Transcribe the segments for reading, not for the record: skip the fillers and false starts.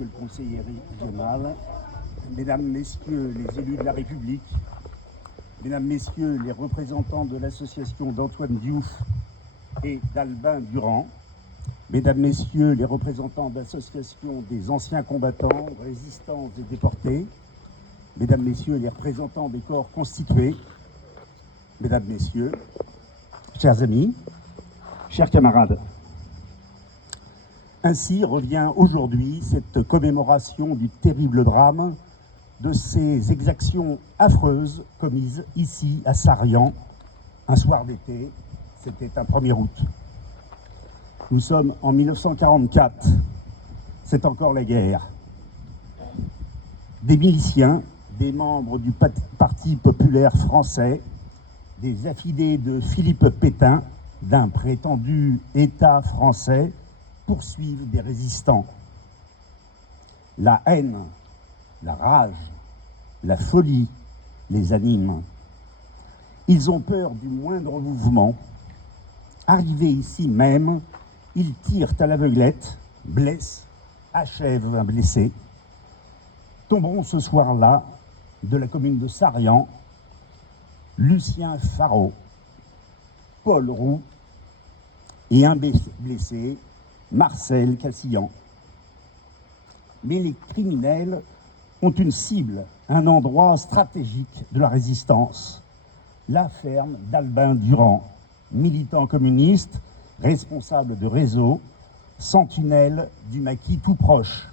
Monsieur le conseiller régional, Mesdames, Messieurs les élus de la République, Mesdames, Messieurs les représentants de l'association d'Antoine Diouf et d'Albin Durand, Mesdames, Messieurs les représentants de l'association des anciens combattants, résistants et déportés, Mesdames, Messieurs les représentants des corps constitués, Mesdames, Messieurs, chers amis, chers camarades. Ainsi revient aujourd'hui cette commémoration du terrible drame de ces exactions affreuses commises ici à Sarian, un soir d'été, c'était un 1er août. Nous sommes en 1944, c'est encore la guerre. Des miliciens, des membres du Parti populaire français, des affidés de Philippe Pétain, d'un prétendu État français, poursuivent des résistants. La haine, la rage, la folie les animent. Ils ont peur du moindre mouvement. Arrivés ici même, ils tirent à l'aveuglette, blessent, achèvent un blessé. Tomberont ce soir-là de la commune de Sarian, Lucien Faraud, Paul Roux et un blessé, Marcel Cassillan. Mais les criminels ont une cible, un endroit stratégique de la résistance, la ferme d'Albin Durand, militant communiste, responsable de réseau, sentinelle du maquis tout proche.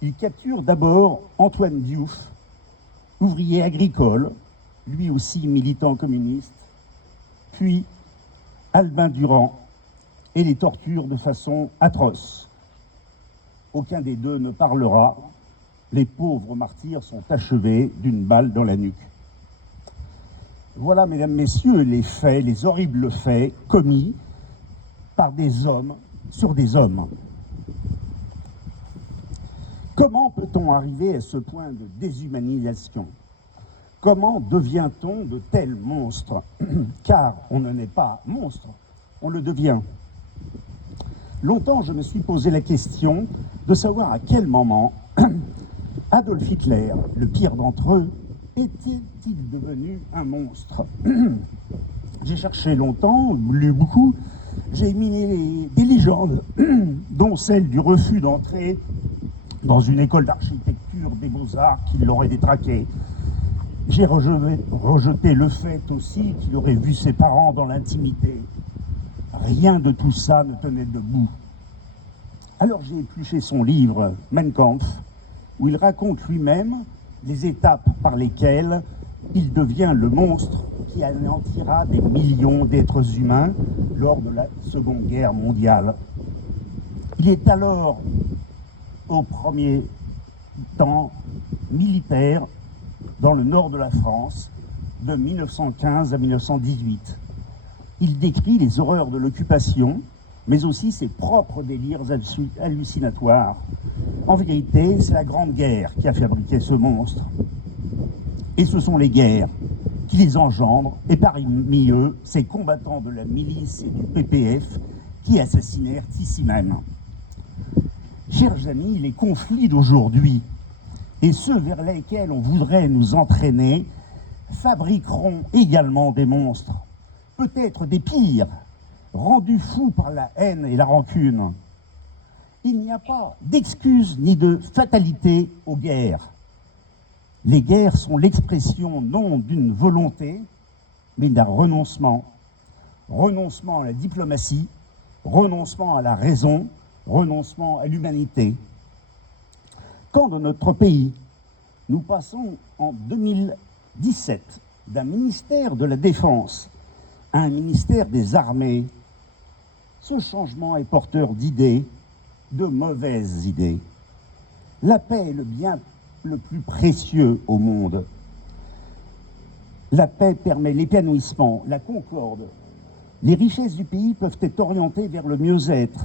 Ils capturent d'abord Antoine Diouf, ouvrier agricole, lui aussi militant communiste, puis Albin Durand, et les torturent de façon atroce. Aucun des deux ne parlera. Les pauvres martyrs sont achevés d'une balle dans la nuque. Voilà, mesdames, messieurs, les faits, les horribles faits commis par des hommes sur des hommes. Comment peut-on arriver à ce point de déshumanisation? Comment devient-on de tels monstres? Car on ne naît pas monstre, on le devient. Longtemps, je me suis posé la question de savoir à quel moment Adolf Hitler, le pire d'entre eux, était-il devenu un monstre? J'ai cherché longtemps, lu beaucoup, j'ai éminé des légendes, dont celle du refus d'entrer dans une école d'architecture des Beaux-Arts qui l'aurait détraqué. J'ai rejeté le fait aussi qu'il aurait vu ses parents dans l'intimité. Rien de tout ça ne tenait debout. Alors j'ai épluché son livre, Mein Kampf, où il raconte lui-même les étapes par lesquelles il devient le monstre qui anéantira des millions d'êtres humains lors de la Seconde Guerre mondiale. Il est alors, au premier temps, militaire dans le nord de la France, de 1915 à 1918. Il décrit les horreurs de l'occupation, mais aussi ses propres délires hallucinatoires. En vérité, c'est la Grande Guerre qui a fabriqué ce monstre. Et ce sont les guerres qui les engendrent, et parmi eux, ces combattants de la milice et du PPF qui assassinèrent ici même. Chers amis, les conflits d'aujourd'hui et ceux vers lesquels on voudrait nous entraîner fabriqueront également des monstres, peut-être des pires, rendus fous par la haine et la rancune. Il n'y a pas d'excuse ni de fatalité aux guerres. Les guerres sont l'expression non d'une volonté, mais d'un renoncement. Renoncement à la diplomatie, renoncement à la raison, renoncement à l'humanité. Quand dans notre pays, nous passons en 2017 d'un ministère de la Défense à un ministère des Armées, ce changement est porteur d'idées, de mauvaises idées. La paix est le bien le plus précieux au monde. La paix permet l'épanouissement, la concorde. Les richesses du pays peuvent être orientées vers le mieux-être.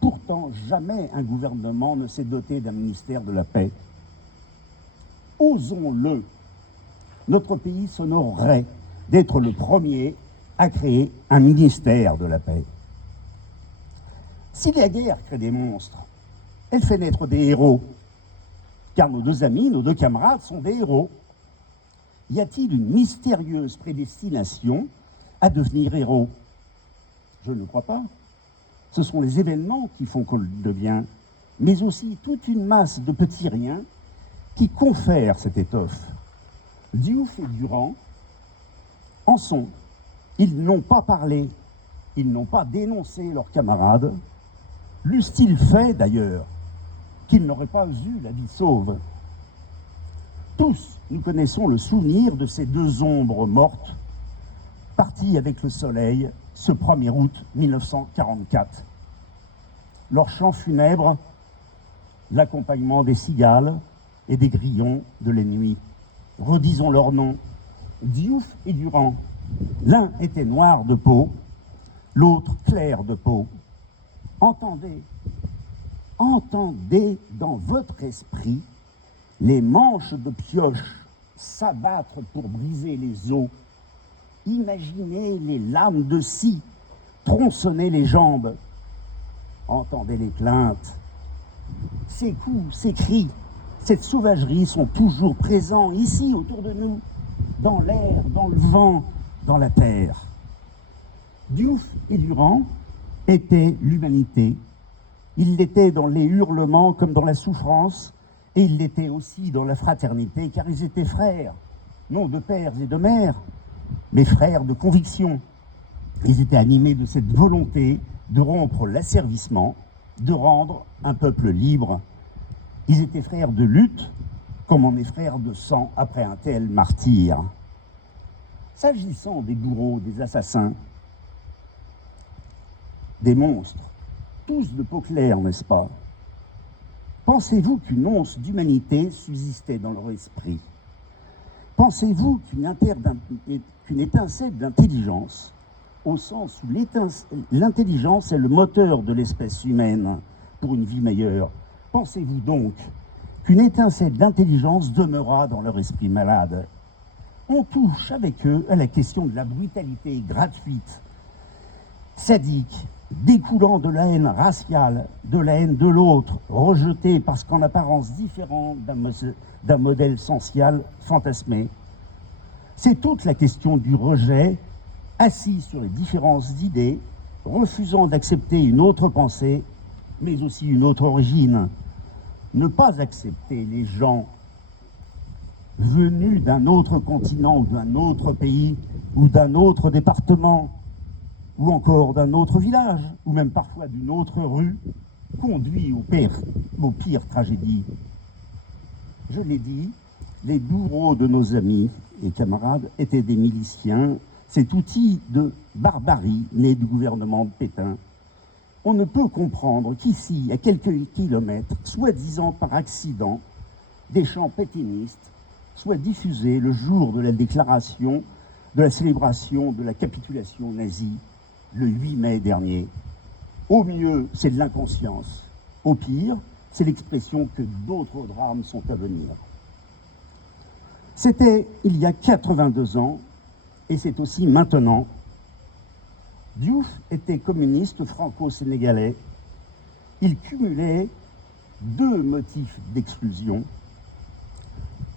Pourtant, jamais un gouvernement ne s'est doté d'un ministère de la paix. Osons-le. Notre pays s'honorerait d'être le premier à créer un ministère de la paix. Si la guerre crée des monstres, Elle fait naître des héros, car nos deux amis, nos deux camarades sont des héros. Y a-t-il une mystérieuse prédestination à devenir héros? Je ne le crois pas. Ce sont les événements qui font qu'on le devient, mais aussi toute une masse de petits riens qui confèrent cette étoffe. Diouf et Durand en sont. Ils n'ont pas parlé, ils n'ont pas dénoncé leurs camarades. L'eussent-ils fait, d'ailleurs, qu'ils n'auraient pas eu la vie sauve? Tous, nous connaissons le souvenir de ces deux ombres mortes, parties avec le soleil ce 1er août 1944. Leur chant funèbre, l'accompagnement des cigales et des grillons de la nuit. Redisons leurs noms. Diouf et Durand. L'un était noir de peau, l'autre clair de peau. Entendez, entendez dans votre esprit les manches de pioche s'abattre pour briser les os. Imaginez les lames de scie tronçonner les jambes. Entendez les plaintes. Ces coups, ces cris, cette sauvagerie sont toujours présents ici autour de nous, dans l'air, dans le vent, dans la terre. Diouf et Durand étaient l'humanité. Ils l'étaient dans les hurlements comme dans la souffrance, et ils l'étaient aussi dans la fraternité, car ils étaient frères, non de pères et de mères, mais frères de conviction. Ils étaient animés de cette volonté de rompre l'asservissement, de rendre un peuple libre. Ils étaient frères de lutte, comme on est frères de sang après un tel martyr. S'agissant des bourreaux, des assassins, des monstres, tous de peau claire, n'est-ce pas? Pensez-vous qu'une once d'humanité subsistait dans leur esprit? Pensez-vous qu'une étincelle d'intelligence, au sens où l'intelligence est le moteur de l'espèce humaine pour une vie meilleure, pensez-vous donc qu'une étincelle d'intelligence demeura dans leur esprit malade? On touche avec eux à la question de la brutalité gratuite, sadique, découlant de la haine raciale, de la haine de l'autre, rejetée parce qu'en apparence différente d'un modèle social fantasmé. C'est toute la question du rejet, assis sur les différences d'idées, refusant d'accepter une autre pensée, mais aussi une autre origine. Ne pas accepter les gens venus d'un autre continent ou d'un autre pays ou d'un autre département ou encore d'un autre village ou même parfois d'une autre rue conduit aux pires tragédies. Je l'ai dit, les bourreaux de nos amis et camarades étaient des miliciens, cet outil de barbarie né du gouvernement de Pétain. On ne peut comprendre qu'ici, à quelques kilomètres, soi-disant par accident, des chants pétainistes soient diffusés le jour de la déclaration de la célébration de la capitulation nazie, le 8 mai dernier. Au mieux, c'est de l'inconscience. Au pire, c'est l'expression que d'autres drames sont à venir. C'était il y a 82 ans, et c'est aussi maintenant. Diouf était communiste franco-sénégalais. Il cumulait deux motifs d'exclusion.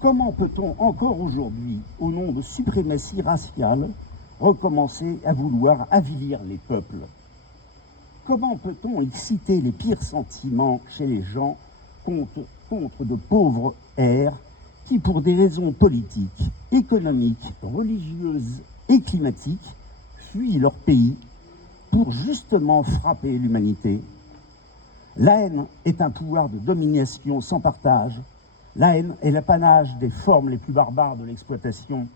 Comment peut-on encore aujourd'hui, au nom de suprématie raciale, recommencer à vouloir avilir les peuples? Comment peut-on exciter les pires sentiments chez les gens contre de pauvres airs qui, pour des raisons politiques, économiques, religieuses et climatiques, fuient leur pays pour justement frapper l'humanité? La haine est un pouvoir de domination sans partage. La haine est l'apanage des formes les plus barbares de l'exploitation.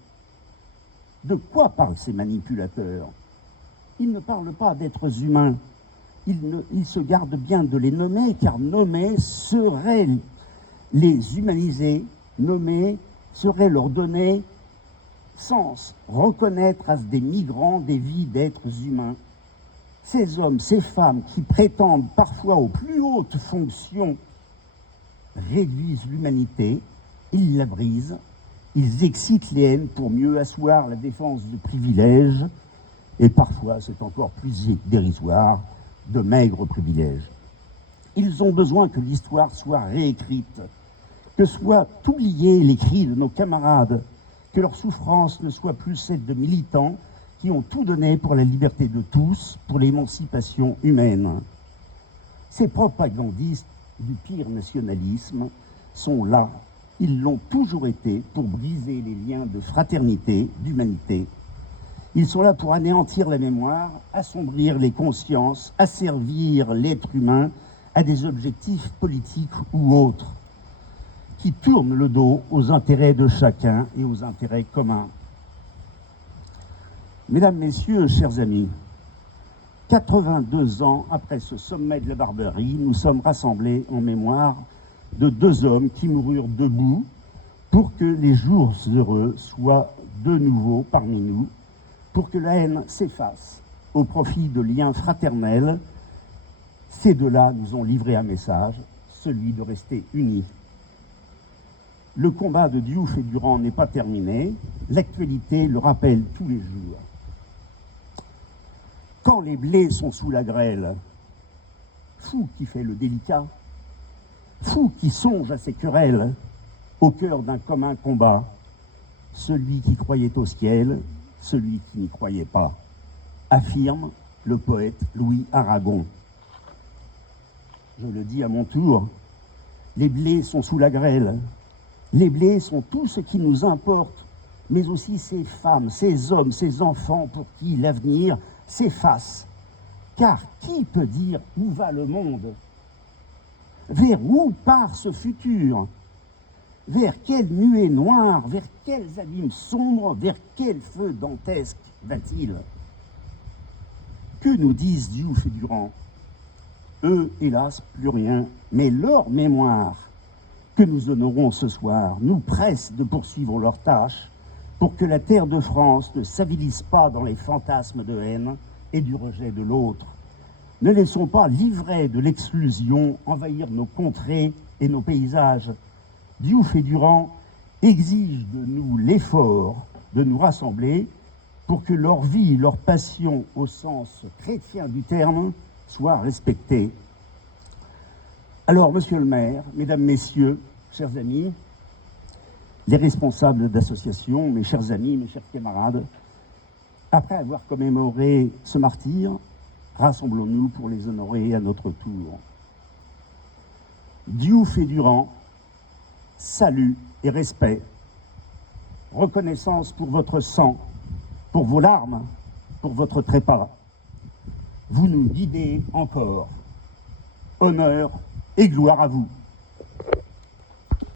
De quoi parlent ces manipulateurs? Ils ne parlent pas d'êtres humains. Ils se gardent bien de les nommer, car nommer serait les humaniser, nommer serait leur donner sens, reconnaître à des migrants des vies d'êtres humains. Ces hommes, ces femmes qui prétendent parfois aux plus hautes fonctions réduisent l'humanité, ils la brisent, ils excitent les haines pour mieux asseoir la défense de privilèges, et parfois, c'est encore plus dérisoire, de maigres privilèges. Ils ont besoin que l'histoire soit réécrite, que soient oubliés les cris de nos camarades, que leur souffrance ne soit plus celle de militants qui ont tout donné pour la liberté de tous, pour l'émancipation humaine. Ces propagandistes du pire nationalisme sont là. Ils l'ont toujours été pour briser les liens de fraternité, d'humanité. Ils sont là pour anéantir la mémoire, assombrir les consciences, asservir l'être humain à des objectifs politiques ou autres, qui tournent le dos aux intérêts de chacun et aux intérêts communs. Mesdames, Messieurs, chers amis, 82 ans après ce sommet de la barbarie, nous sommes rassemblés en mémoire de deux hommes qui moururent debout pour que les jours heureux soient de nouveau parmi nous, pour que la haine s'efface au profit de liens fraternels. Ces deux-là nous ont livré un message, celui de rester unis. Le combat de Diouf et Durand n'est pas terminé, l'actualité le rappelle tous les jours. Quand les blés sont sous la grêle, fou qui fait le délicat, fou qui songe à ses querelles, au cœur d'un commun combat, celui qui croyait au ciel, celui qui n'y croyait pas, affirme le poète Louis Aragon. Je le dis à mon tour, les blés sont sous la grêle, les blés sont tout ce qui nous importe, mais aussi ces femmes, ces hommes, ces enfants pour qui l'avenir s'efface. Car qui peut dire où va le monde? Vers où part ce futur? Vers quelle nuée noire? Vers quels abîmes sombres? Vers quel feu dantesque va-t-il? Que nous disent Diouf et Durand? Eux, hélas, plus rien, mais leur mémoire, que nous honorons ce soir, nous presse de poursuivre leur tâche pour que la terre de France ne s'avilisse pas dans les fantasmes de haine et du rejet de l'autre. Ne laissons pas, livrés de l'exclusion, envahir nos contrées et nos paysages. Diouf et Durand exigent de nous l'effort de nous rassembler pour que leur vie, leur passion au sens chrétien du terme, soient respectées. Alors, monsieur le maire, mesdames, messieurs, chers amis, les responsables d'associations, mes chers amis, mes chers camarades, après avoir commémoré ce martyr, rassemblons-nous pour les honorer à notre tour. Diouf et Durand, salut et respect, reconnaissance pour votre sang, pour vos larmes, pour votre trépas. Vous nous guidez encore. Honneur et gloire à vous.